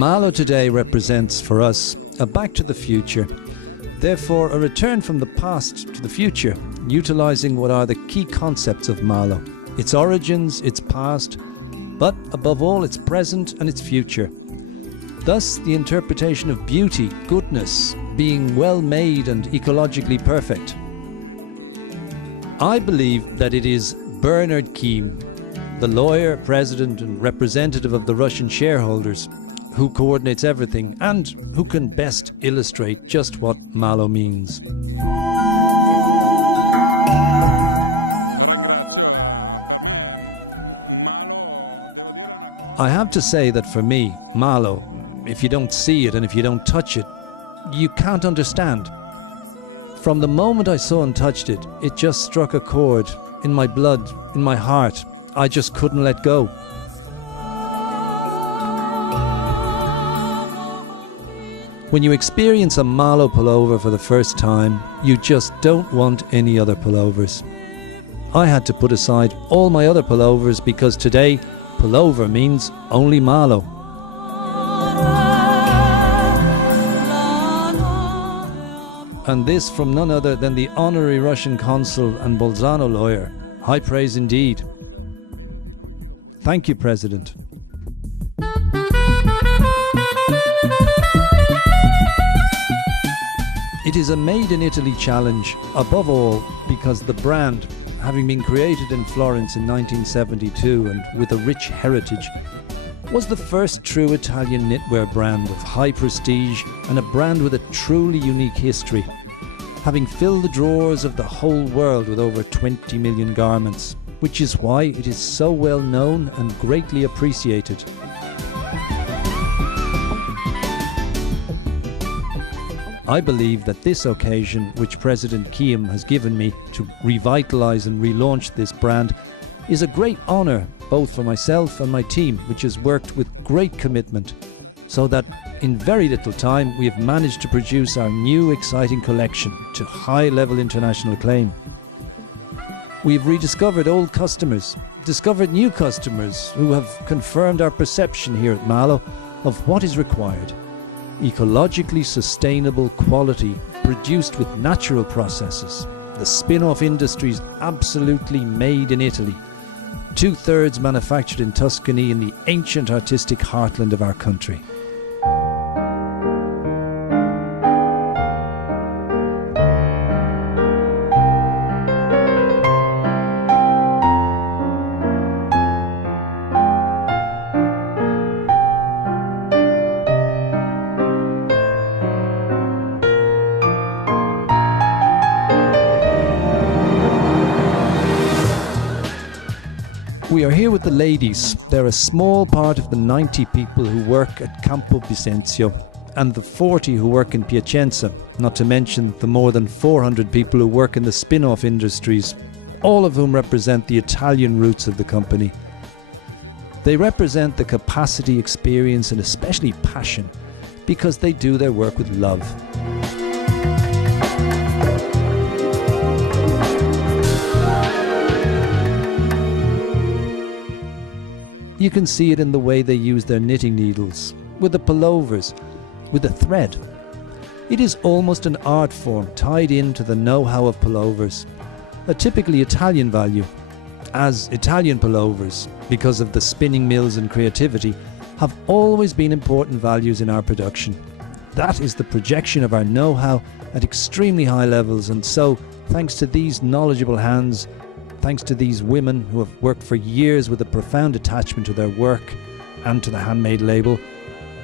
Malo today represents for us a back to the future, therefore a return from the past to the future, utilising what are the key concepts of Malo: its origins, its past, but above all its present and its future. Thus the interpretation of beauty, goodness, being well made and ecologically perfect. I believe that it is Bernard Kim, the lawyer, president and representative of the Russian shareholders, who coordinates everything and who can best illustrate just what Malo means. I have to say that for me, Malo, if you don't see it and if you don't touch it, you can't understand. From the moment I saw and touched it, it just struck a chord in my blood, in my heart. I just couldn't let go. When you experience a Malo pullover for the first time, you just don't want any other pullovers. I had to put aside all my other pullovers because today, pullover means only Malo. And this from none other than the honorary Russian consul and Bolzano lawyer. High praise indeed. Thank you, President. It is a Made in Italy challenge, above all because the brand, having been created in Florence in 1972 and with a rich heritage, was the first true Italian knitwear brand of high prestige and a brand with a truly unique history, having filled the drawers of the whole world with over 20 million garments, which is why it is so well known and greatly appreciated. I believe that this occasion, which President Kim has given me to revitalise and relaunch this brand, is a great honour both for myself and my team, which has worked with great commitment, so that in very little time we have managed to produce our new exciting collection to high-level international acclaim. We've rediscovered old customers, discovered new customers who have confirmed our perception here at Malo of what is required. Ecologically sustainable quality produced with natural processes. The spin-off industries absolutely made in Italy. 2/3 manufactured in Tuscany in the ancient artistic heartland of our country. We are here with the ladies. They're a small part of the 90 people who work at Campo Bisenzio and the 40 who work in Piacenza, not to mention the more than 400 people who work in the spin-off industries, all of whom represent the Italian roots of the company. They represent the capacity, experience and especially passion because they do their work with love. You can see it in the way they use their knitting needles, with the pullovers, with the thread. It is almost an art form tied into the know-how of pullovers, a typically Italian value, as Italian pullovers, because of the spinning mills and creativity, have always been important values in our production. That is the projection of our know-how at extremely high levels, and so, thanks to these knowledgeable hands, thanks to these women who have worked for years with a profound attachment to their work and to the handmade label,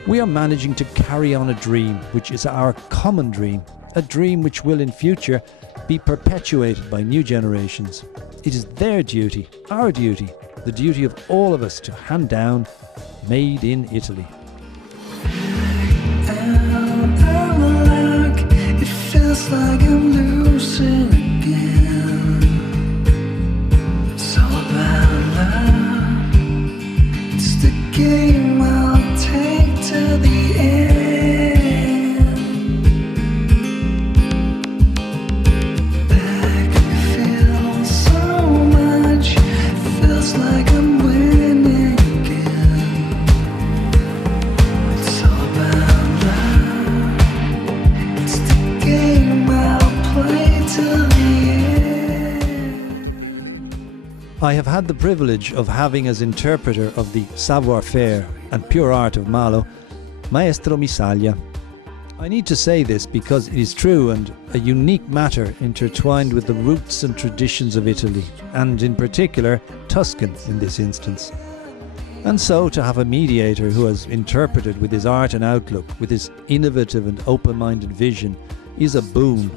we are managing to carry on a dream which is our common dream, a dream which will in future be perpetuated by new generations. It is their duty, our duty, the duty of all of us to hand down Made in Italy. It feels like I'm losing again. It's all about love. It's the game I'll take to the end. Back feels so much. Feels like I'm winning again. I have had the privilege of having as interpreter of the savoir-faire and pure art of Malo, Maestro Misaglia. I need to say this because it is true and a unique matter intertwined with the roots and traditions of Italy, and in particular Tuscan in this instance. And so to have a mediator who has interpreted with his art and outlook, with his innovative and open-minded vision, is a boon.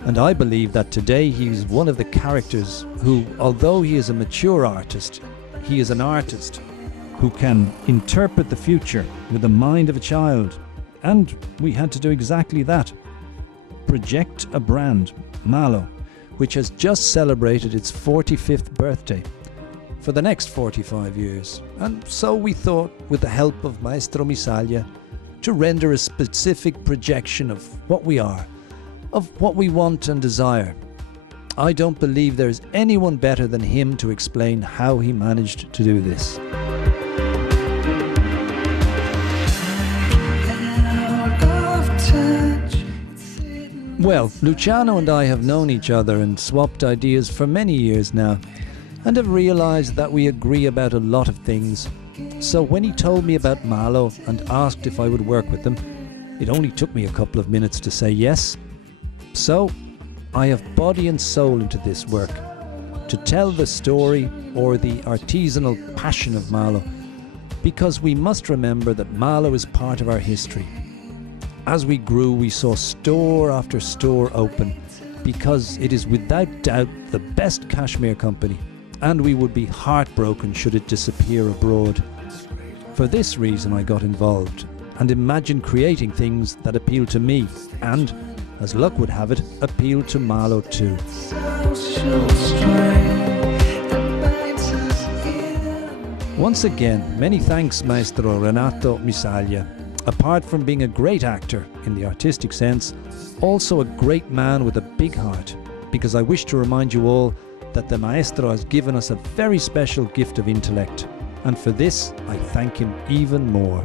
And I believe that today he is one of the characters who, although he is a mature artist, he is an artist who can interpret the future with the mind of a child. And we had to do exactly that. Project a brand, Malo, which has just celebrated its 45th birthday, for the next 45 years. And so we thought, with the help of Maestro Misaglia, to render a specific projection of what we are, of what we want and desire. I don't believe there is anyone better than him to explain how he managed to do this. Well, Luciano and I have known each other and swapped ideas for many years now, and have realised that we agree about a lot of things. So when he told me about Malo and asked if I would work with them, it only took me a couple of minutes to say yes. So I have body and soul into this work, to tell the story or the artisanal passion of Malo, because we must remember that Malo is part of our history. As we grew, we saw store after store open, because it is without doubt the best cashmere company, and we would be heartbroken should it disappear abroad. For this reason I got involved, and imagined creating things that appeal to me, and, as luck would have it, appeal to Malo too. Once again, many thanks Maestro Renato Misaglia. Apart from being a great actor in the artistic sense, also a great man with a big heart, because I wish to remind you all that the Maestro has given us a very special gift of intellect, and for this I thank him even more.